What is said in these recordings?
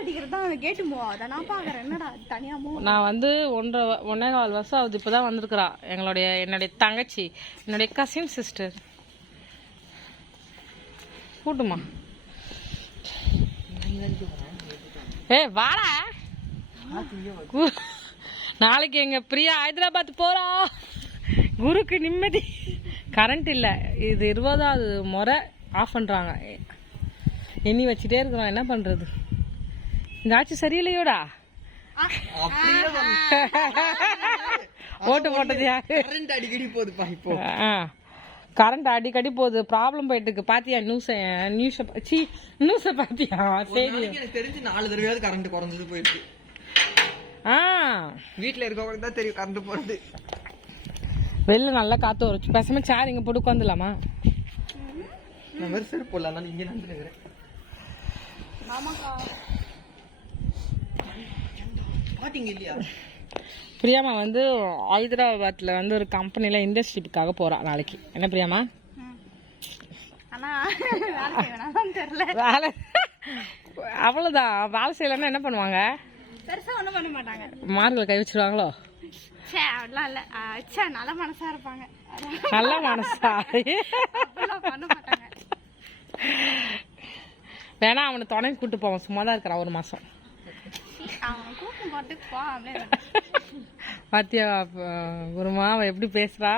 அடிக்கிறது தான் கேட்டு மூவாதா நான் பாக்குறேன். என்னடா தனியா மூவ். நான் வந்து 1.5 வருஷம் ஆகுது, இப்பதான் வந்திருக்கிறா. என்னுடைய தங்கச்சி, என்னுடைய கசின் சிஸ்டர். கூட்டுமா வாடா. நாளைக்கு எங்க பிரியா ஹைதராபாத் போறா. குருக்கு நிம்மதி. கரண்ட் இல்லை, இது 20வது முறை ஆஃப் பண்றாங்க. எண்ணி வச்சுட்டே இருக்கிறோம், என்ன பண்றது? இந்த ஆட்சி சரியில்லையோடா. ஓட்டு போட்டது யாரு? அடிக்கடி போகுதுப்பா இப்போ. கரண்ட் அடிக்கடி போகுது, ப்ராப்ளம் போயிட்டு இருக்கு. பாத்தியா நியூஸ பாத்தியா? சரி, எனக்கு தெரிஞ்சு 4 தடவையாவது கரண்ட் குறைஞ்சது போயிருக்கு. வீட்டுல இருக்கவங்களுக்கு தான் தெரியும் கரண்ட் போறது. வெளில நல்லா காத்து வரும். பேசாம சேர் இங்க போட்டு உட்காந்துலாமா? நான் வேற செருப்பு போடலாம், இங்க நின்றுக்கிறேன். பாட்டிங்க இல்லையா? பிரியாமா வந்து ஹைதராபாத்ல வந்து ஒரு கம்பெனில இண்டஸ்ட்ரிக்காக போறா நாளைக்கு. என்ன பிரியாமா? வேலை அவ்வளவுதான். வேலை செய்யலன்னா என்ன பண்ணுவாங்க? பெருசா ஒண்ணும் பண்ண மாட்டாங்க. மார்களை கை வச்சிருவாங்களோ? நல்ல மனசா இருப்பாங்க. நல்ல மனசா? பண்ண மாட்டாங்க. வேணா அவனை துணைக்கு கூட்டு போவான், சும்மாதான் இருக்கிறான் 1 மாசம். பாத்தியா குருமா அவ எப்படி பேசுறா?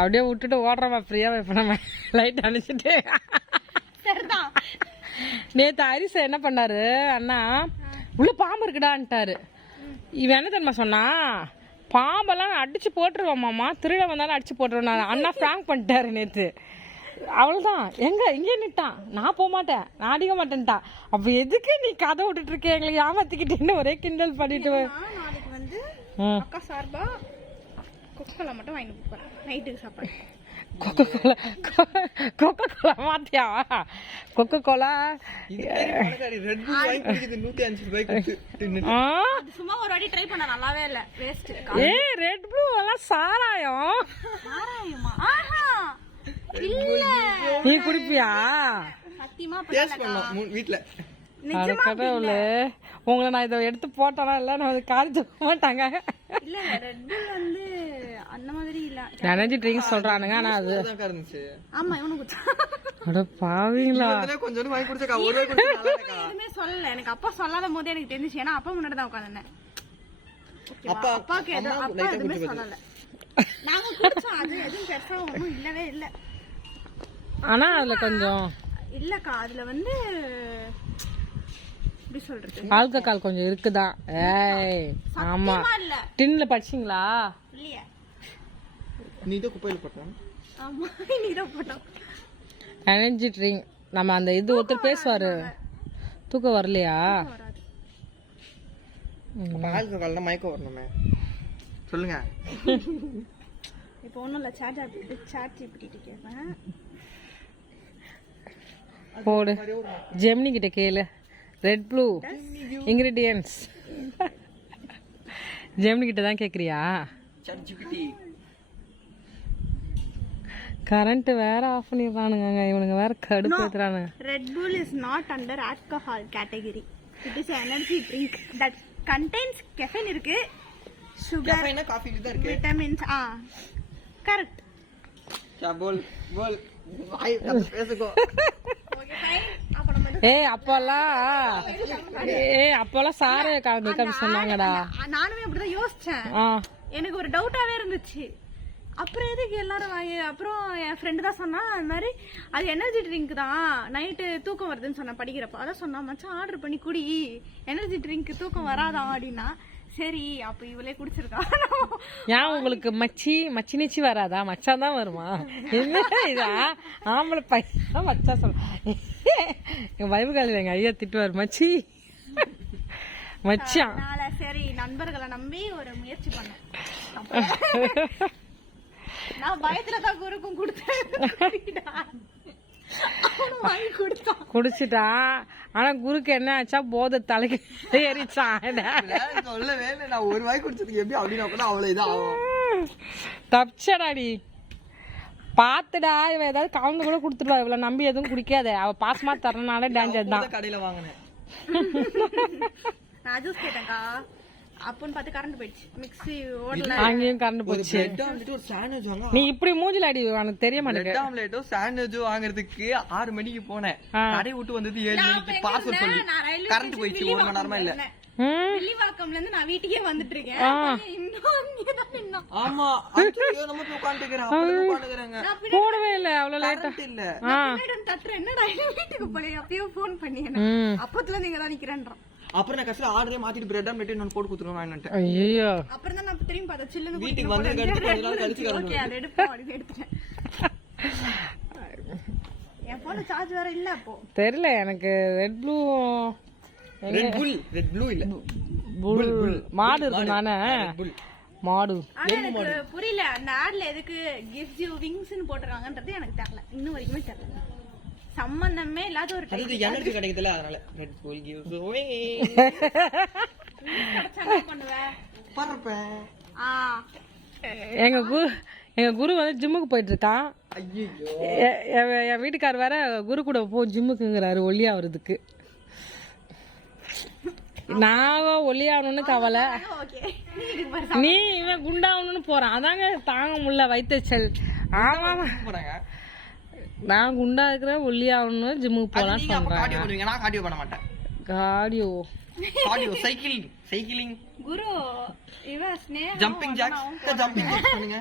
அப்படியே விட்டுட்டு ஓடுறமா பிரியா. இப்ப நம்ம லைட் அணைச்சிட்டு நேத்து அரிச என்ன பண்ணாரு அண்ணா, உள்ள பாம்பு இருக்குடான்ட்டாரு. இவன் என்ன தெரியுமா சொன்னா, பாம்பெல்லாம் அடிச்சு போட்டுருவாமாமா, திருட வந்தாலும் அடிச்சு போட்டுருவேன். அண்ணா பிராங்க் பண்ணிட்டாரு நேத்து. அவ்வளவுதான். இங்கே நிட்டான். நான் போக மாட்டேன், நான் அடிக்க மாட்டேன்ட்டா. அப்ப எதுக்கு நீ கதை விட்டுட்டு இருக்க, எங்களுக்கு ஏமாத்திக்கிட்டேன்னு ஒரே கிண்டல் பண்ணிட்டு. நாளைக்கு வந்து அக்கா சார்பா கொக்கோலா மட்டும் வாங்கி போறேன் நைட்டுக்கு சாப்பாடு. கொக்கோலா மாத்தியா? கொக்கோலா சும்மா ஒரு வாட்டி ட்ரை பண்ண நல்லாவே இல்ல, வேஸ்ட். ரெட் ப்ளூ எல்லாம் சாராயம். சாராயமா? நீ குடிப்பியா? சத்தியமா வீட்டுல கடவுளே, உங்களை நான் இதை எடுத்து போட்டேனா இல்ல நான் காரி தூக்க மாட்டாங்க. இல்ல ரெட் புல் வந்து அந்த மாதிரி இல்ல, எனர்ஜி ட்ரிங்க்ஸ் சொல்றானுங்க. ஆனா அது ஆமா இவனுக்கு அட பாவீங்களா? கொஞ்சம் வாங்கி குடிச்சா ஒரு வாய் குடிச்சா நல்லா இருக்கா? எதுமே சொல்லல, எனக்கு அப்பா சொல்லாத போதே எனக்கு தெரிஞ்சுச்சு. ஏன்னா அப்பா முன்னாடி தான் உட்கார்ந்தேன். அப்பாக்கு எதுவுமே சொல்லல. நாங்க குடிச்சோம், அது எதுவும் பெருசா ஒன்றும் இல்லவே இல்ல. ஆனா அதுல கொஞ்சம் இல்லக்கா, அதுல வந்து எப்படி சொல்றது, ஆல்கஹால் கொஞ்சம் இருக்குதான். ஏய் ஆமா, டின்ல படிச்சீங்களா? இல்லையா? நீதான் குப்பையில போட்டோம். ஆமா நீதான் போட்டோம். Energy drink. நம்ம அந்த இது ஒருத்தர் பேசுவாரு, தூக்கம் வரலையா? ஆல்கஹால்னா மயக்கம் வரணுமே. சொல்லுங்க. இப்போ ஒன்றும் இல்லை, சாட் ஜிபிடி கேட்பேன். போடு, ஜெமினி கிட்ட கேளு. ரெட் ப்ளூ இன்கிரீடியன்ட்ஸ் ஜெமினி கிட்ட தான் கேட்குறியா? Chat GPT. கரண்ட் வேற ஆஃப் பண்ணிடுறானுங்க இவனுங்க, வேற கடுப்பு ஏத்துறானுங்க. Red Bull is not under alcohol category. It is energy drink that contains caffeine இருக்கு, சுகர், காஃபில தான் இருக்கு, விட்டமின்ஸ். கரெக்ட். போல் போல் வாய் பேசுகோ. Okay fine. அப்ப நம்ம அப்போலாம் சாரே கலந்து சொன்னாங்கடா. நானுமே அப்படிதான் யோசிச்சேன். எனக்கு ஒரு டவுட்டாவே இருந்துச்சு. அப்புறம் எதுக்கு எல்லாரும் அப்புறம் என் ஃப்ரெண்டு தான் சொன்னா, அது மாதிரி அது எனர்ஜி ட்ரிங்க் தான், நைட்டு தூக்கம் வருதுன்னு சொன்னா படிக்கிறப்ப. அதான் சொன்னா, மச்சான் ஆர்டர் பண்ணி குடி, எனர்ஜி ட்ரிங்க் தூக்கம் வராதான் அப்படின்னா. சரி அப்ப இவளே குடிச்சிருக்கா. ஏன் உங்களுக்கு மச்சி நிச்சி வராதா? மச்சான் தான் வருமா? என்ன இதா ஆம்பளை பையன் மச்சா சொல்ல. எங்க வைப்பு காலையில் எங்க ஐயா திட்டுவார், மச்சி மச்சான். சரி நண்பர்களை நம்பி ஒரு முயற்சி பண்ணேன். நான் பயத்துலதான் குருக்கும் கொடுத்தேன். குடிச்சிட்டா. ஆனா குருக்கு என்ன ஆச்சா, போத தலைக்கு ஏறிச்சான். சொல்லவே இல்லை, நான் ஒரு வாய் குடிச்சதுக்கு எப்படி அப்படின்னு அவ்வளவு இதான் ஆகும். தப்பிச்சடாடி பாத்துடா இவ ஏதாவது கவுந்து கூட கொடுத்துருவா இவ்வளவு நம்பி எதுவும் குடிக்காத அவ பாசமா தரனால டேஞ்சர் தான் கடையில வாங்கினேன். நான் ஜூஸ் கேட்டேன்க்கா அப்பன்னு பார்த்து கரண்ட் போயிடுச்சு மிக்ஸி ஓடல அங்கேயும் கரண்ட் ஒரு போச்சு பிரெட் ஆம்லெட் ஒரு சாண்ட்விச் வாங்க. நீ இப்படி மூஞ்சில அடி உனக்கு தெரிய மாட்டேங்குது பிரெட் ஆம்லெட்டும் சாண்ட்விச்சும் வாங்குறதுக்கு 6 மணிக்கு போனேன். கடை விட்டு வந்தது 7 மணிக்கு பார்சல் சொல்லி கரண்ட் போயிடுச்சு 1 மணி நேரமா இல்ல. வில்லிவாக்கம்ல இருந்து நான் வீட்டுக்கே வந்துட்டு இருக்கேன் இன்னும் அங்கேதான் நின்னோம். ஆமா ஐயோ நம்ம போய் உட்கார்ந்துக்கறேன் அப்படி உட்கார்ந்துக்கறாங்க. போடவே இல்ல அவ்வளவு லேட்டா இல்ல மேடம் தட்டுற என்னடா வீட்டுக்கு போறேன் அப்பயே ஃபோன் பண்ணி அப்பத்துல நீங்க தான் நிக்கிறேன்றான். அப்புறம் நான் கடைசில ஆர்டரே மாத்திட்டு பிரெட் ஆம்லெட் நான் போட்டு குடுத்துறேன் வாங்கிட்டேன். ஐயோ அப்புறம் தான் நான் திரும்பி பார்த்தா சில்லுன்னு வீட்டுக்கு வந்து கொஞ்ச நாள் கழிச்சு ஓகே அதை எடுப்போம் அப்படின்னு எடுத்துட்டேன். என் போன்ல சார்ஜ் வேற இல்ல அப்போ தெரியல எனக்கு ரெட் ப்ளூ ரெட் ப்ளூ இல்ல மாடு இருக்கு நானே புல் மாடு. ஆனா எனக்கு புரியல அந்த ஆட்ல எதுக்கு கிவ்ஸ் யூ விங்ஸ்னு போட்டுருக்காங்கன்றது எனக்கு தெரியல இன்னும் வரைக்குமே தெரியல. சம்பந்தமே இல்லாத ஒரு அது எனர்ஜி கிடைக்குதுல அதனால ரெட் புல் கிவ்ஸ் அவே பண்ணுவேன் பறப்பேன். எங்க குரு வந்து ஜிம்முக்கு போயிட்டு இருக்கான். ஐயோ என் வீட்டுக்கார் வேற குரு கூட போ ஜிம்முக்குங்கிறாரு ஒல்லியாகிறதுக்கு. நான் ஒல்லியாகணும்னு கவலை, நீ இவன் குண்டாகணும்னு போறான். அதாங்க தாங்க முடியல வயிற்றுச்சல். ஆமா போறாங்க நான் குண்டா இருக்கிறேன் ஒல்லியாகணும்னு ஜிம்முக்கு போலாம் சொல்றேன். கார்டியோ பண்ணுவீங்க நான் கார்டியோ பண்ண மாட்டேன். கார்டியோ சைக்கிளிங் குரு இவ ஸ்னேகா ஜம்பிங் ஜாக்ஸ் பண்ணுங்க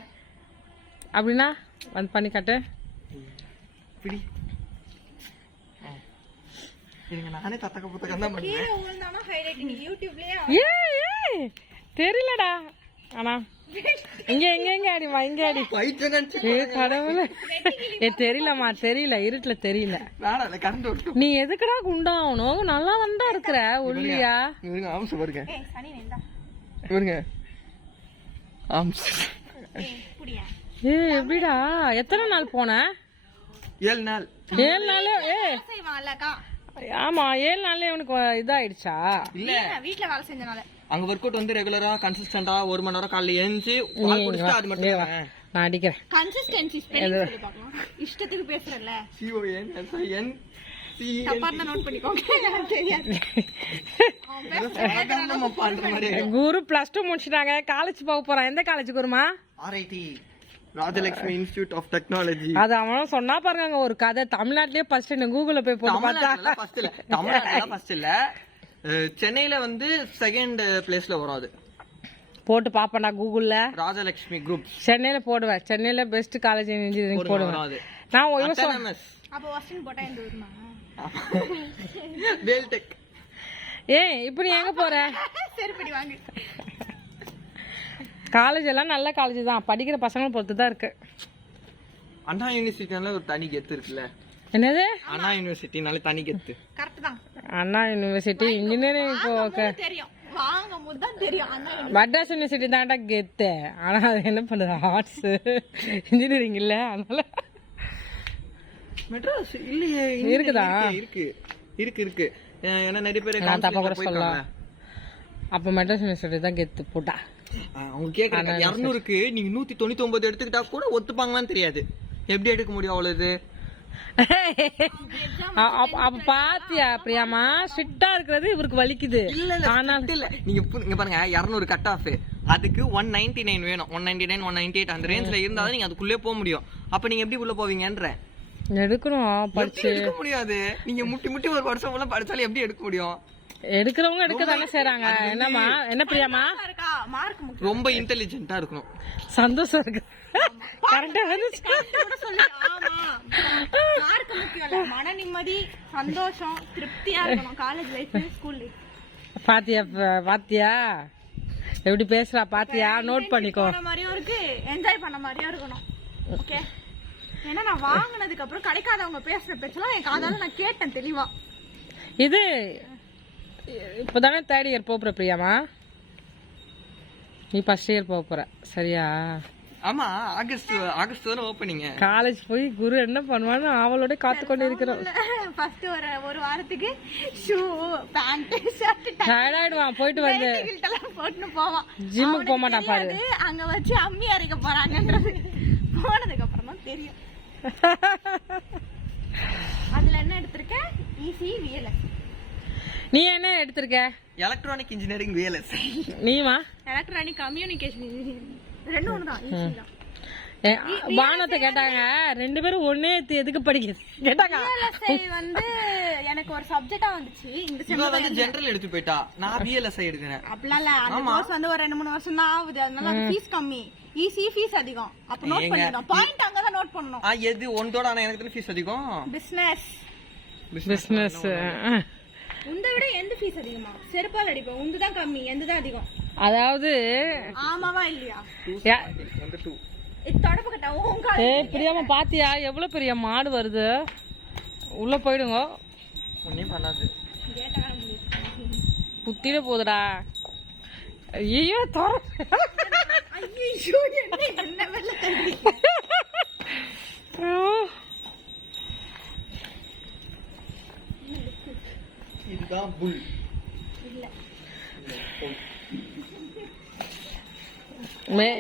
அப்படின்னா வந்து பண்ணி காட்டு. பிடி இருங்க நானே தத்தக்க புத்தகம் தான் பண்ணுவேன். கீழ விழுந்தானா ஹைலைட் நீ யூடியூப்லயே ஏய் தெரியலடா. ஆனா இங்க அடிமா இங்க அடி. கடவுளே தெரியலமா தெரியல இருட்டுல தெரியல. நீ எதுக்குடா குண்டாகணும்? நல்லா வந்தா இருக்கிற ஒல்லியா. பாருங்க ஏய் சனி வேண்டா பாருங்க ஏய் புடியா ஏய் எப்படிடா எத்தனை நாள் போன? 7 நாள். 7 நாள். செய்வான்லக்கா. ஆமா 7 நாள்ல உனக்கு இதாயிடுச்சா? இல்ல வீட்ல வேலை செஞ்சனால அங்க ஒர்க் அவுட் வந்து ரெகுலரா கன்சிஸ்டன்டா 1 மணி நேரம் காலையில எழுந்து பால் குடிச்சிட்டு அது மட்டும் நான் அடிக்கிறேன். கன்சிஸ்டன்சி ஸ்பெல்லிங் சொல்லி பார்க்கலாம். இஷ்டத்துக்கு பேசுறல. CONSIN தப்பா நோட் பண்ணிக்கோங்க. தெரியாது. குரு +2 முடிச்சிட்டாங்க. காலேஜ் போக போறான். எந்த காலேஜ் குருமா? RIT Rajalakshmi institute of technology. அது அவனும் சொன்னா பாருங்க ஒரு கதை. தமிழ்நாட்டிலேயே ஃபர்ஸ்ட் கூகுள்ல போய் போட்டு பார்த்தா தமிழ்நாட்டுல ஃபர்ஸ்ட் இல்ல சென்னையில வந்து 2nd பிளேஸ்ல வரும். அது போட்டு பாப்பேன் கூகுள்ல. ராஜலட்சுமி குரூப் சென்னையில போடுவேன். சென்னையில பெஸ்ட் காலேஜ் இன்ஜினியரிங் போடுவேன். நான் அப்ப வஸ்டின் போட்டா இந்த ஊர்மா வேல்டெக். ஏய் இப்போ நீ எங்க போற? சரிப்படி வாங்க. காலேஜ் எல்லாம் நல்ல காலேஜ் தான். படிக்கிற பசங்களை பொறுத்து தான் இருக்கு. அண்ணா யூனிவர்சிட்டினால ஒரு தனி கெத்து இருக்குல்ல. என்னது? அண்ணா யூனிவர்சிட்டினால தனி கெத்து. கரெக்ட் தான். அண்ணா யூனிவர்சிட்டி இன்ஜினியரிங் தெரியும். வாங்கும்போது தான் தெரியும். அண்ணா மெட்ராஸ் யூனிவர்சிட்டி தான்டா கெத்து. ஆனா அது என்ன பண்ணுது ஆர்ட்ஸ் இன்ஜினியரிங் இல்ல. அதனால மெட்ராஸ் இல்லையே. இருக்குதா? இருக்கு ஏன்னா நிறைய பேர் நான் தப்பா கூட சொல்லலாம். அப்ப மெட்ராஸ் யூனிவர்சிட்டி தான் கெத்து போட்டா. அவங்க கேக்குறாங்க 200க்கு நீங்க 199 எடுத்துக்கிட்டா கூட ஒத்துப்பாங்களான்னு தெரியாது. எப்படி எடுக்க முடியும் அவ்வளவு? அப்ப பாத்தியா பிரியாமா ஸ்ட்ரிக்ட்டா இருக்கிறது இவருக்கு வலிக்குது. இல்ல நீங்க பாருங்க 200 கட் ஆஃப் அதுக்கு 199 வேணும். 199 198 அந்த ரேஞ்ச்ல இருந்தாதான் நீங்க அதுக்குள்ளே போக முடியும். அப்ப நீங்க எப்படி உள்ள போவீங்கன்ற எடுக்கணும். படிச்சு எடுக்க முடியாது. நீங்க முட்டி ஒரு வருஷம் உள்ள படிச்சாலும் எப்படி எடுக்க முடியும்? எடுக்கிறவங்க எடுக்க தானே செய்றாங்க. என்னமா என்ன பிரியாமா ரொம்ப இன்டெலிஜென்ட்டா இருக்கணும். சந்தோஷம் இருக்கு. கரெக்டா வந்து சொல்லு. ஆமா மார்க் முக்கியம் இல்ல. மன நிம்மதி சந்தோஷம் திருப்தியா இருக்கணும். காலேஜ் லைஃப் ஸ்கூல் லைஃப் பாத்தியா எப்படி பேசுறா பாத்தியா? நோட் பண்ணிக்கோ. பண்ண மாதிரியும் இருக்கு என்ஜாய் பண்ண மாதிரியும் இருக்கணும். ஓகே ஏன்னா நான் வாங்கினதுக்கு அப்புறம் கிடைக்காதவங்க பேசுற பேச்செல்லாம் என் காதால நான் கேட்டேன் தெளிவா. இது இப்பதானே 3rd இயர் போற பிரியாமா? நீ 1st இயர் போற சரியா? ஆமா ஆகஸ்ட் வரை ஓப்பனிங். காலேஜ் போய் குரு என்ன பண்ணுவான்னு அவளோட காத்து கொண்டு இருக்கிறோம். ஃபர்ஸ்ட் ஒரு வாரத்துக்கு ஷூ பேண்ட் ஷர்ட் டயர்டாயிடுவான் போயிட்டு வந்து போட்டுன்னு போவான். ஜிம்முக்கு போக மாட்டான் பாரு. அங்க வச்சு அம்மி அரைக்க போறாங்கன்றது போனதுக்கு அப்புறம் தான் தெரியும். அதுல என்ன எடுத்திருக்க? EC VLS. நீ என்ன எடுத்திருக்க? Electronic engineering VLS. நீமா எலக்ட்ரானிக் கம்யூனிகேஷன் இன்ஜினியரிங். ரெண்டும் ஒண்ணுதான். ஈஸி தான். வானத்தை கேட்டாங்க, ரெண்டு பேரும் ஒன்னே எதுக்கு படிக்குது கேட்டாங்க. வந்து எனக்கு ஒரு சப்ஜெக்டா வந்துச்சு. இந்த இவ வந்து ஜெனரல் எடுத்து போயிட்டா, நான் விஎல்எஸ் எடுக்கிறேன். அப்படிலாம் இல்ல, அந்த கோர்ஸ் வந்து ஒரு 2-3 வருஷம் தான் ஆகுது. அதனால ஃபீஸ் கம்மி, ஈஸி ஃபீஸ் அதிகம். அப்ப நோட் பண்ணிடணும், பாயிண்ட் அங்க தான் நோட் பண்ணனும். எது ஒன்றோட? ஆனா எனக்கு ஃபீஸ் அதிகம். பிசினஸ் உந்த விட எந்த ஃபீஸ் அதிகமா? செருப்பால் அடிப்போம். உந்து தான் கம்மி, எந்த தான் அதிகம்? அதாவது ஆமாவா இல்லையா? வந்து 2 தொடப்பக்கட்டா உன் கால். பிரியாம பாத்தியா எவ்வளவு பெரிய மாடு வருது? உள்ள போயிடுங்க, ஒண்ணும் பண்ணாது. குத்திட போகுதுடா. ஐயோ தர ஐயோ என்ன வெல்ல தள்ளி. இதுதான் புல். இல்ல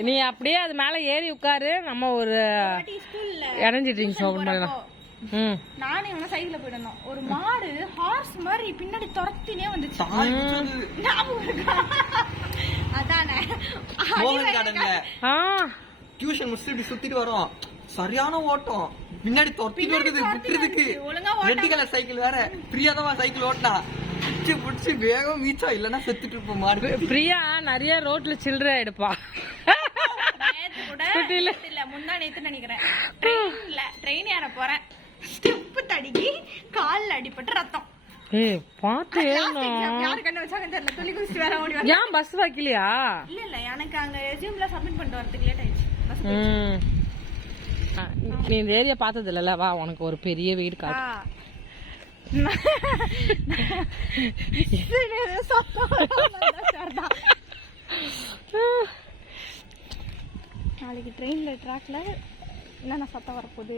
நீ அப்படியே அது மேல ஏறி உட்காரு. நம்ம ஒரு எனர்ஜி ட்ரிங்க்ஸ் ஓபன் பண்ணலாம். நானும் இவங்க சைடுல போயிடணும். ஒரு மாடு ஹார்ஸ் மாதிரி பின்னாடி துரத்தினே வந்துச்சு. அதானே மோகன் கார்டன்ல டியூஷன் முடிச்சுட்டு இப்படி சுத்திட்டு வரோம். சரியான ஓட்டம், பின்னாடி துரத்திட்டு வருது விட்டுறதுக்கு. ரெட் கலர் சைக்கிள் வேற. பிரியாதமா சைக்கிள் ஓட்டினா புடிச்சு வேகம் மீச்சா, இல்லன்னா செத்துட்டு இருப்போம் மாடு. பிரியா நிறைய ரோட்ல சில்லறை எடுப்பா. முந்தா நேத்து நினைக்கிறேன் ட்ரெயின் ஏற போறேன், ஸ்டெப் தடிக்கி கால்ல அடிபட்டு ரத்தம். பாத்து யாரு கண்ணு வச்சாங்க தெரியல. துளி குடிச்சிட்டு வேற ஓடி. ஏன் பஸ் வைக்கலையா? இல்ல எனக்கு அங்க ரெஸ்யூம்ல சப்மிட் பண்ணிட்டு வரதுக்கு லேட் ஆயிடுச்சு. நீ இந்த ஏரியா பார்த்தது இல்லல, வா உனக்கு ஒரு பெரிய வீடு காட்டு. நாளைக்கு ட்ரெயின்ல ட்ராக்ல என்னென்ன சத்தம் வரப்போகுது,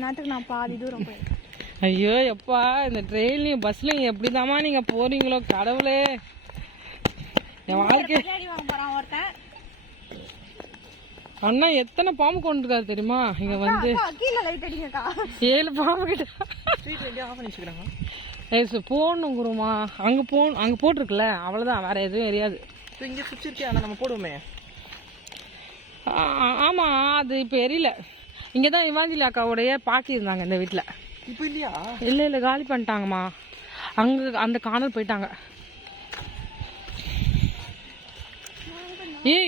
நேரத்துக்கு நான் பாதி தூரம் போயிருக்கேன். ஐயோ எப்பா, இந்த ட்ரெயின்லயும் பஸ்லயும் எப்படிதாமா நீங்க போறீங்களோ கடவுளே. என் வாழ்க்கை வாங்க போறான் ஒருத்தன். அண்ணா எத்தனை பாம்பு கொண்டு இருக்காரு தெரியுமா? இங்க வந்து 7 பாம்பு கிட்ட போடணும் குருமா. அங்க போட்டிருக்குல்ல, அவ்வளவுதான், வேற எதுவும் எரியாது. இங்க சுத்தி இருக்கே, ஆனா நம்ம போடுவோமே. ஆமா, அது இப்ப எரியல. இங்கதான் இவாஞ்சலி அக்காவுடைய பாட்டி இருந்தாங்க இந்த வீட்டுல. இப்ப இல்லையா? இல்ல காலி பண்ணிட்டாங்கம்மா. அங்க அந்த கார்னர் போயிட்டாங்க.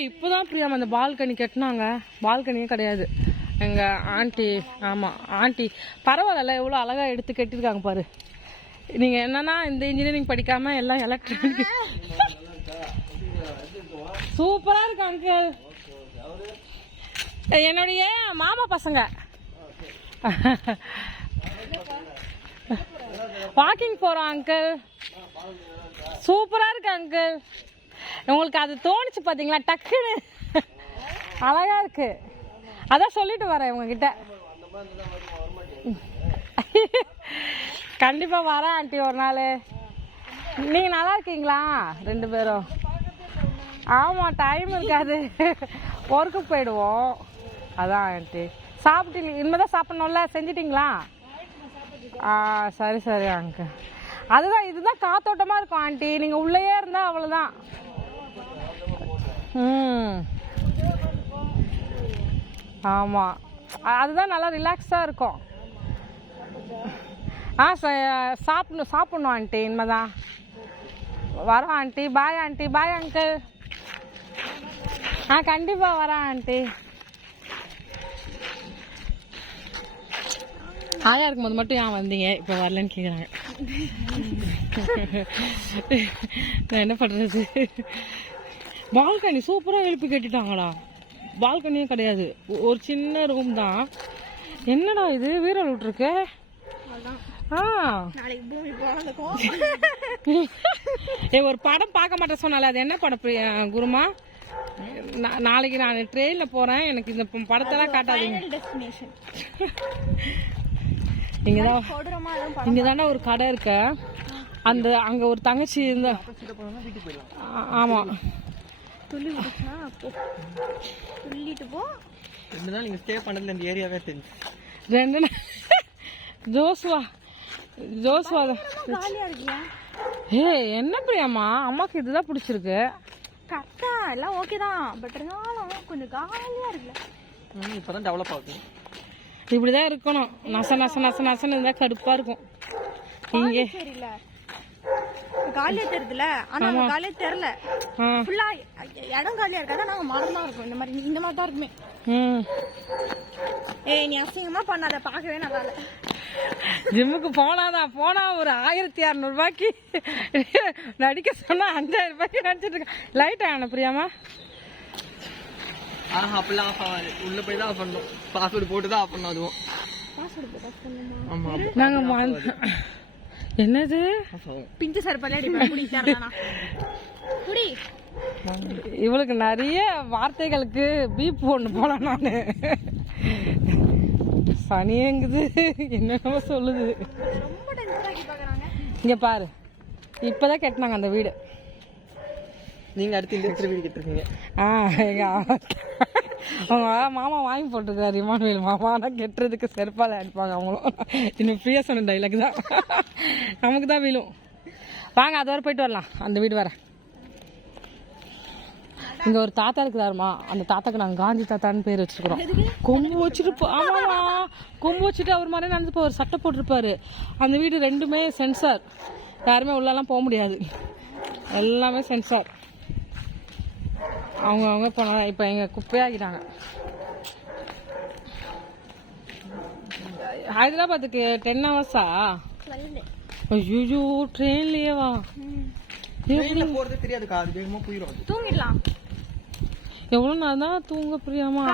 இப்பதான் பிரியாம அந்த பால்கனி கட்டினாங்க. பால்கனியே கிடையாது எங்க ஆண்டி. ஆமா ஆண்டி பரவாயில்ல, எவ்வளவு அழகா எடுத்து கட்டிருக்காங்க பாரு. நீங்க என்னன்னா இந்த இன்ஜினியரிங் படிக்காம எல்லாம் எலக்ட்ரானிக். சூப்பரா இருக்கு அங்கிள். என்னுடைய மாமா பசங்க வாக்கிங் போறோம் அங்கிள். சூப்பரா இருக்கு அங்கிள். உங்களுக்கு அது தோணுச்சு பாத்தீங்களா டக்குன்னு? அழகா இருக்கு. அதான் சொல்லிட்டு வரேன் உங்ககிட்ட. கண்டிப்பா வரேன் ஆண்டி ஒரு நாள். நீங்க நல்லா இருக்கீங்களா 2 பேரும்? ஆமா, டைம் இருக்காது, ஒர்க்கு போயிடுவோம். அதான் ஆண்டி. சாப்பிட்டீங்க? இனிமேதான் சாப்பிடணும்ல, செஞ்சிட்டீங்களா? சரி சரி அங்கிள். அதுதான், இதுதான் காத்தோட்டமா இருக்கும் ஆண்டி. நீங்க உள்ளேயே இருந்தா அவ்வளவுதான். ஆமா, அதுதான் நல்லா ரிலாக்ஸா இருக்கும். சாப்பிடணும் ஆண்டி. இனிமேதான் வரோம் aunty. Bye aunty. Bye uncle. கண்டிப்பா வரேன் ஆண்டி. ஆயா இருக்கும்போது மட்டும் ஏன் வந்தீங்க, இப்ப வரலன்னு கேக்குறாங்க. நான் என்ன பண்றது? பால்கனி சூப்பரா எழுப்பி கட்டிட்டாங்களா? பால்கனியே கிடையாது, ஒரு சின்ன ரூம் தான். என்னடா இது வீரல் விட்டுருக்கு. ஒரு படம் பார்க்க மாட்டேன் சொன்னால, அது என்ன படம் குருமா? நாளைக்கு நான் ட்ரெயின்ல போறேன், எனக்கு இந்த படத்தெல்லாம் காட்டாதீங்க. ஃபைனல் டெஸ்டினேஷன் இங்கதான் கொடூரமா எதுவும் படம் இங்கதானே ஒரு கடை இருக்க, அந்த அங்க ஒரு தங்கச்சி இருந்தா. ஆமா துள்ளி விடுச்சா போ, துள்ளிட்டு போ. 2 நாள் நீங்க ஸ்டே பண்ணதுல இந்த ஏரியாவே தெரிஞ்சு. 2 நாள் ஜோஸ்வா காலியா இருக்கியா? என்ன பிரியாமா, அம்மாக்கு இதுதான் பிடிச்சிருக்கு. கரெக்டா எல்லாம் ஓகே தான், பட் இருந்தாலும் கொஞ்சம் காலியா இருக்குல்ல. இப்பதான் டெவலப் ஆகுது. இப்படிதான் இருக்கணும், நசன்னு இருந்தா கடுப்பா இருக்கும். இங்கே சரியில்ல காலியா தெரியுதுல, ஆனா அங்க காலியா தெரியல. ஃபுல்லா இடம் காலியா இருக்காது, நாங்க மரம் தான் இருக்கும். இந்த மாதிரி தான் இருக்குமே. நீ அசிங்கமா பண்ணாத, பார்க்கவே நல்லா இல்ல. ஜிம்முக்கு போனா ஒரு 1600 ரூபாய்க்கு நடிக்க சொன்னா 5000 ரூபாய்க்கு நடிச்சிட்டு இருக்க. லைட் ஆன பிரியாமா அப்படிலாம் ஆஃப் ஆகாது, உள்ள போய் தான் ஆஃப் பண்ணணும். பாஸ்வேர்டு போட்டு தான் ஆஃப் பண்ணணும். அதுவும் பாஸ்வேர்டு போட்டு ஆஃப் பண்ணுமா? ஆமா. நாங்க என்னது பிஞ்சு சர்பல்ல அடி குடி தரலானா குடி. இவளுக்கு நிறைய வார்த்தைகளுக்கு பீப் ஒண்ணு போல. நானு சனியங்குது, என்னென்னமோ சொல்லுது. ரொம்ப டென்ஷன் ஆகி பாக்குறாங்க. இங்க பாரு, இப்பதான் கட்டினாங்க அந்த வீடு. நீங்க அடுத்து இந்த வீடு கட்டிருக்கீங்க. எங்க அவங்க மாமா வாங்கி போட்டிருக்காரு, இமானுவேல் மாமா. ஆனால் கெட்டுறதுக்கு செருப்பால அடிப்பாங்க அவங்களும். இன்னும் ஃப்ரீயா சொன்ன டைலாக் தான், நமக்கு தான் வீழும். வாங்க அது வரை போயிட்டு வரலாம், அந்த வீடு வர. இங்க ஒரு தாத்தா இருக்குதாருமா, அந்த தாத்தாக்கு நாங்க காந்தி தாத்தான்னு பேர் வச்சிருக்கிறோம். கொம்பு வச்சுட்டு ஆமாமா, கொம்பு வச்சுட்டு அவர் மாதிரி நடந்து போவார், சட்டை போட்டிருப்பாரு. அந்த வீடு 2மே சென்சார், யாருமே உள்ளெல்லாம் போக முடியாது, எல்லாமே சென்சார். அவங்க போனா இப்ப எங்க குப்பையாகிட்டாங்க. ஹைதராபாத்துக்கு 10 ஹவர்ஸா? ஐயோ ட்ரெயின்லயேவா? ட்ரெயின்ல போறது தெரியாதுக்கா, அது வேகமா போயிடும். தூங்கிடலாம். எவ்வளவு நாள் தான் தூங்க பிரியாமா?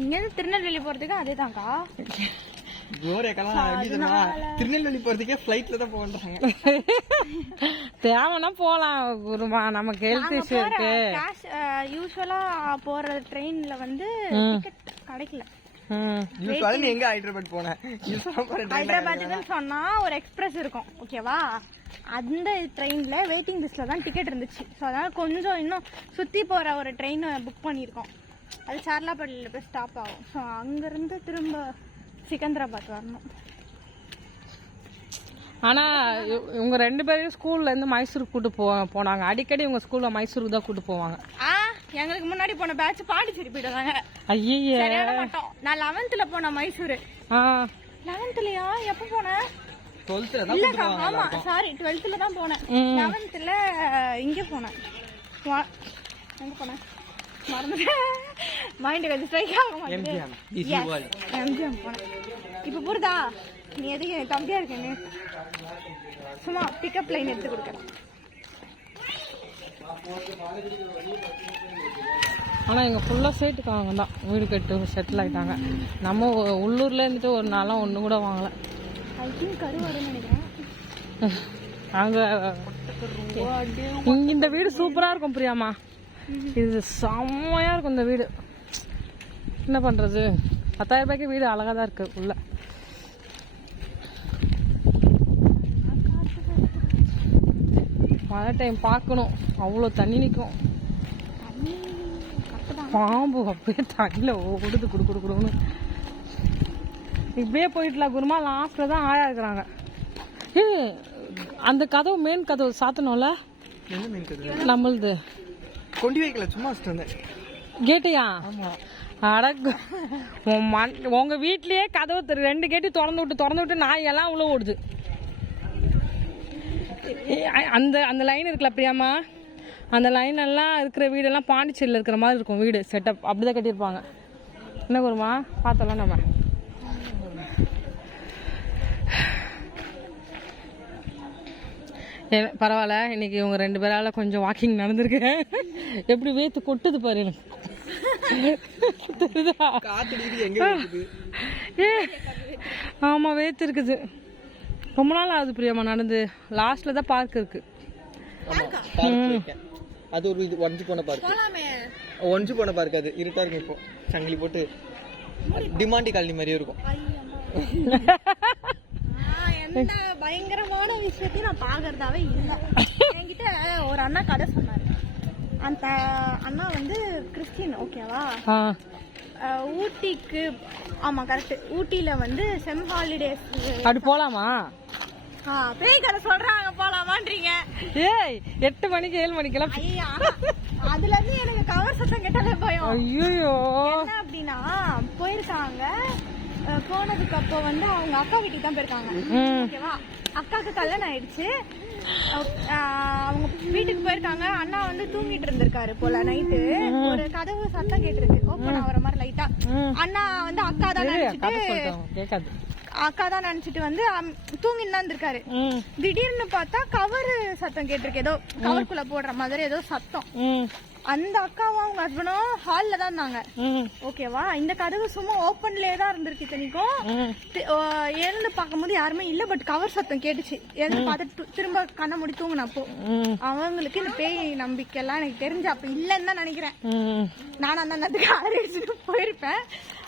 இங்க இருந்து திருநெல்வேலி போறதுக்கு அதேதான்க்கா. திருநெல்வேலி போறதுக்கே ஃபிளைட்ல தான் போறாங்க. தேவைன்னா போலாம் குருமா, நமக்கு ஹெல்த் இஷ்யூ இருக்கு. யூசுவலா போற ட்ரெயின்ல வந்து டிக்கெட் கிடைக்கல. எங்க ஹைதராபாத் போனேன், ஹைதராபாத்துக்குன்னு சொன்னா ஒரு எக்ஸ்பிரஸ் இருக்கும், ஓகேவா? அந்த ட்ரெயின்ல வெயிட்டிங் லிஸ்ட்ல தான் டிக்கெட் இருந்துச்சு. ஸோ அதனால கொஞ்சம் இன்னும் சுத்தி போற ஒரு ட்ரெயின் புக் பண்ணியிருக்கோம். அது சார்லாப்பள்ளியில போய் ஸ்டாப் ஆகும். ஸோ அங்கிருந்து திரும்ப சிக்கந்தராபாத் வரணும். ஆனா இவங்க 2 பேரையும் ஸ்கூல்ல இருந்து மைசூருக்கு கூட்டு போனாங்க. அடிக்கடி இவங்க ஸ்கூல்ல மைசூருக்கு தான் கூட்டு போவாங்க. எங்களுக்கு முன்னாடி போன பேட்ச் பாண்டிச்சேரி போயிட்டாங்க. ஐயே, நான் 11th போன மைசூரு. 11thலயா? எப்ப போனேன்? 12th. இல்லக்கா, ஆமா சாரி 12th தான் போனேன். 11th இங்க போனேன். எங்க போனேன் மறந்துட்டேன், மைண்ட் கொஞ்சம் ஸ்ட்ரைக் ஆக மாட்டேங்குது. எம்ஜிஎம் போனேன். இப்ப புரியுதா நீ எதுக்கு தம்பியா இருக்கேன்னு? சும்மா பிக்கப் லைன் எடுத்து கொடுக்குறேன். ஆனா எங்க ஃபுல்லா சேட்டுக்காரங்க தான் வீடு கட்டு செட்டில் ஆயிட்டாங்க. நம்ம உள்ளூர்ல இருந்துட்டு ஒரு நாளாம் ஒண்ணு கூட வாங்கல. அங்க இந்த வீடு சூப்பரா இருக்கும் பிரியாமா, இது செம்மையா இருக்கும் இந்த வீடு. என்ன பண்றது, 10,000 ரூபாய்க்கு வீடு அழகா தான் இருக்கு உள்ள. மழை டைம் பார்க்கணும், அவ்வளோ தண்ணி நிற்கும். பாம்பு அப்படியே தண்ணியில் ஓடுது குடு குடு குடுன்னு. இப்படியே போயிட்டுலாம் குருமா, லாஸ்ட்ல தான் ஆயா இருக்கிறாங்க. அந்த கதவு மெயின் கதவு சாத்தணும்ல, நம்மளுது கொண்டு வைக்கல, சும்மா கேட்டியா? அடக்கு உங்க வீட்லயே கதவு 2 கேட்டு திறந்து விட்டு நாய் எல்லாம் உள்ள ஓடுது. அந்த லைன் இருக்குல்ல பிரியாமா, அந்த லைன் எல்லாம் இருக்கிற வீடெல்லாம் பாண்டிச்சேரியில் இருக்கிற மாதிரி இருக்கும் வீடு செட்டப், அப்படிதான் கட்டியிருப்பாங்க. என்ன குருமா பார்த்தலாம் நம்ம. பரவாயில்ல, இன்னைக்கு இவங்க 2 பேரால கொஞ்சம் வாக்கிங் நடந்திருக்கேன். எப்படி வேத்து கொட்டுது பாரு எனக்கு. ஆமா வேத்து இருக்குது. ரொம்ப நாள் ஆகுது பிரியாமா நடந்து. லாஸ்ட்ல தான் பார்க் இருக்கு. அது ஒரு இது வஞ்சி போன பார்க். ஒன்று போன பார்க்க அது இருட்டா இருக்கும் இப்போ சங்கிலி போட்டு டிமாண்டி காலனி மாதிரியே இருக்கும். எந்த பயங்கரமான விஷயத்தையும் நான் பாக்குறதாவே இல்லை. என்கிட்ட ஒரு அண்ணா கதை சொன்னாரு. அந்த அண்ணா வந்து கிறிஸ்டின், ஓகேவா? ஊட்டிக்கு, ஆமா கரெக்ட், ஊட்டியில வந்து செம் ஹாலிடேஸ் அப்படி போலாமா? பேய் கதை சொல்றாங்க, போலாமான்றீங்க? ஏய் 8 மணிக்கு 7 மணிக்கெல்லாம் ஐயா, அதுல இருந்து எனக்கு கவர் சத்தம் கேட்டாலே பயம். ஐயோ என்ன அப்படின்னா போயிருக்காங்க, போனதுக்கு அப்போ வந்து அவங்க அக்கா வீட்டுக்கு தான் போயிருக்காங்க, ஓகேவா? அக்காவுக்கு கல்யாணம் ஆயிடுச்சு. அவங்க வீட்டுக்கு போயிருக்காங்க. அண்ணா வந்து தூங்கிட்டு இருந்திருக்காரு போல. நைட்டு ஒரு கதவு சத்தம் கேட்டிருக்கு, ஓப்பன் ஆகுற மாதிரி லைட்டா. அண்ணா வந்து அக்கா தான் நினைச்சிட்டு வந்து தூங்கிட்டு தான் இருந்திருக்காரு. திடீர்னு பார்த்தா கவர் சத்தம் கேட்டிருக்கு, ஏதோ கவருக்குள்ள போடுற மாதிரி ஏதோ சத்தம். அந்த அக்காவும் அவங்க ஹஸ்பண்டும் ஹால்ல தான் இருந்தாங்க, ஓகேவா? இந்த கதவு சும்மா ஓப்பன்லயே தான் இருந்திருக்கு. இத்தனைக்கும் எழுந்து பார்க்கும்போது யாருமே இல்ல, பட் கவர் சத்தம் கேட்டுச்சு. எழுந்து பார்த்துட்டு திரும்ப கண்ணை மூடி தூங்கினப்போ அவங்களுக்கு இந்த பேய் நம்பிக்கை எல்லாம் எனக்கு தெரிஞ்சு அப்ப இல்லன்னு தான் நினைக்கிறேன். நானும் அந்த அண்ணத்துக்கு ஆரம்பிச்சுட்டு போயிருப்பேன்.